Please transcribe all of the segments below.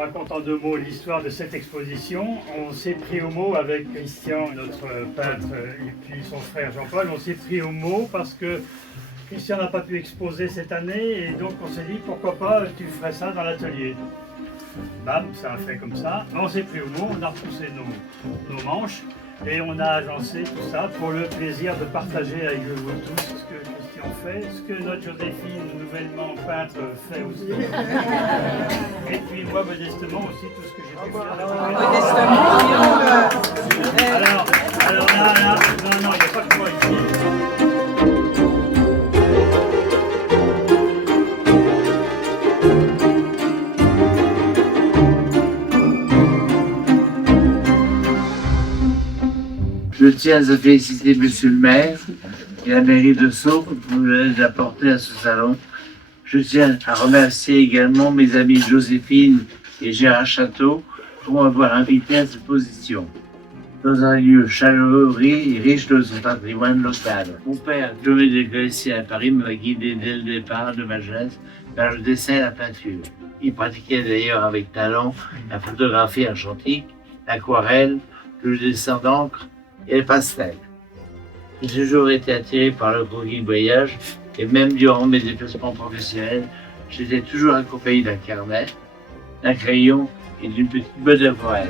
raconte en 2 mots l'histoire de cette exposition. On s'est pris au mot avec Christian, notre peintre, et puis son frère Jean-Paul. On s'est pris au mot parce que Christian n'a pas pu exposer cette année et donc on s'est dit pourquoi pas tu ferais ça dans l'atelier. Bam, ça a fait comme ça. On s'est pris au mot, on a repoussé nos manches et on a agencé tout ça pour le plaisir de partager avec vous tous ce que Christian fait, ce que notre Joséphine, nouvellement peintre, fait aussi. Et puis moi, modestement aussi, tout ce que j'ai pu faire. Alors là, non, il n'y a pas que moi ici. Je tiens à féliciter Monsieur le maire et la mairie de Sceaux pour l'aide apportée à ce salon. Je tiens à remercier également mes amis Joséphine et Gérard Château pour m'avoir invité à cette position, dans un lieu chaleureux et riche de son patrimoine local. Mon père, diplômé de Grèce à Paris, m'a guidé dès le départ de ma jeunesse vers le dessin et la peinture. Il pratiquait d'ailleurs avec talent la photographie argentique, l'aquarelle, le dessin d'encre et le pastel. J'ai toujours été attiré par le croquis-voyage et même durant mes déplacements professionnels, j'étais toujours accompagné d'un carnet, d'un crayon et d'une petite botte d'aquarelle.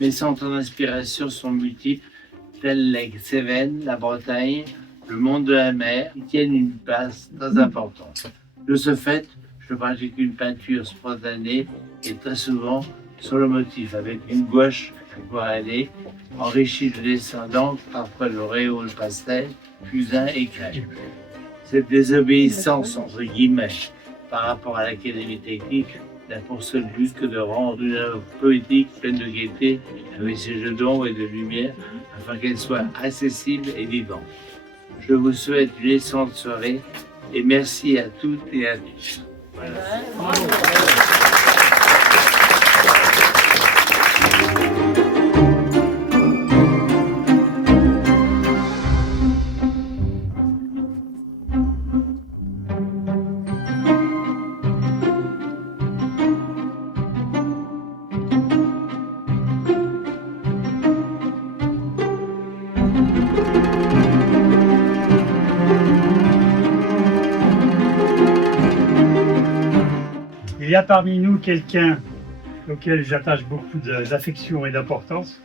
Mes centres d'inspiration sont multiples, tels les Cévennes, la Bretagne, le monde de la mer, qui tiennent une place très importante. De ce fait, je pratique une peinture spontanée et très souvent sur le motif, avec une gouache aquarellée, enrichie de dessins d'encre, parfois de rayons de pastel, fusain et crème. Cette désobéissance, entre guillemets, par rapport à l'académie technique, n'a pour seul but que de rendre une œuvre poétique pleine de gaieté, avec ses jeux d'ombre et de lumière, afin qu'elle soit accessible et vivante. Je vous souhaite une excellente soirée et merci à toutes et à tous. Voilà. Il y a parmi nous quelqu'un auquel j'attache beaucoup d'affection et d'importance,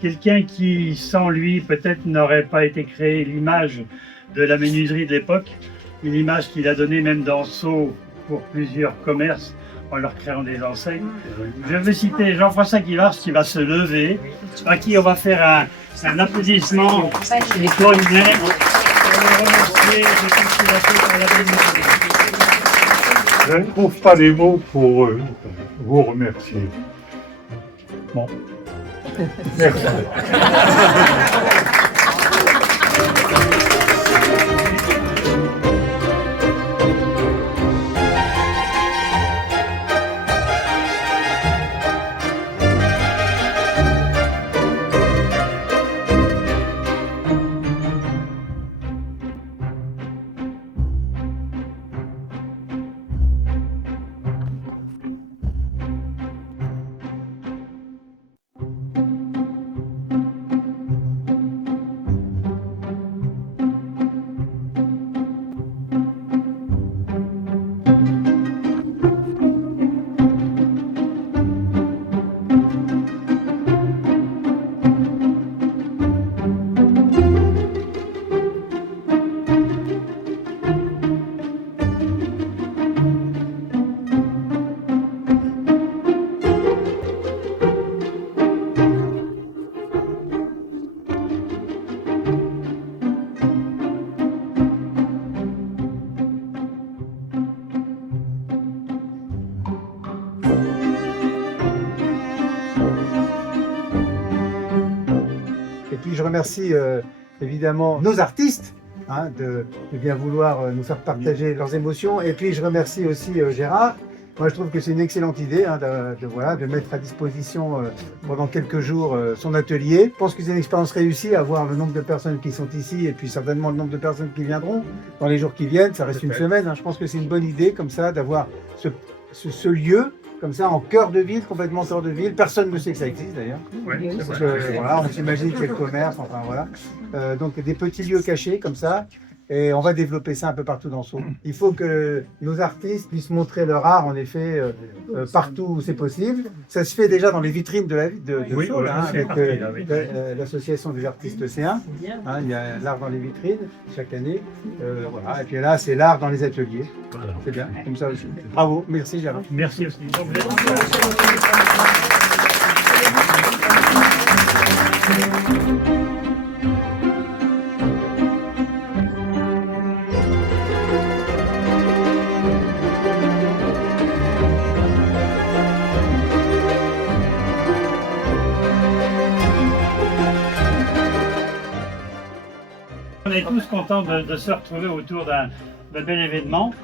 quelqu'un qui, sans lui, peut-être n'aurait pas été créé l'image de la menuiserie de l'époque, une image qu'il a donnée même dans Sceaux pour plusieurs commerces en leur créant des enseignes. Je veux citer Jean-François Guivard qui va se lever, à qui on va faire un applaudissement extraordinaire pour le remercier de tout ce qu'il a fait pour la menuiserie. Je ne trouve pas les mots pour vous remercier. Bon. Merci. je remercie évidemment nos artistes hein, de bien vouloir nous faire partager leurs émotions. Et puis je remercie aussi Gérard. Moi, je trouve que c'est une excellente idée hein, de mettre à disposition pendant quelques jours son atelier. Je pense que c'est une expérience réussie à voir le nombre de personnes qui sont ici et puis certainement le nombre de personnes qui viendront dans les jours qui viennent. Ça reste une semaine. Hein. Je pense que c'est une bonne idée comme ça d'avoir ce lieu comme ça en cœur de ville, complètement cœur de ville. Personne ne sait que ça existe d'ailleurs. Ouais, c'est Parce vrai. que, voilà, on s'imagine qu'il y a le commerce, enfin voilà. Donc des petits lieux cachés comme ça. Et on va développer ça un peu partout dans Sceaux. Il faut que nos artistes puissent montrer leur art, en effet, partout où c'est possible. Ça se fait déjà dans les vitrines de la ville de Oui, Sceaux, oui, là, hein, c'est avec parti, là, oui. l'association des artistes C1. Hein, il y a l'art dans les vitrines chaque année. Voilà. Et puis là, c'est l'art dans les ateliers. Voilà. C'est bien, comme ça aussi. Bravo, merci Gérard. Merci aussi. On est tous contents de se retrouver autour d'un bel événement.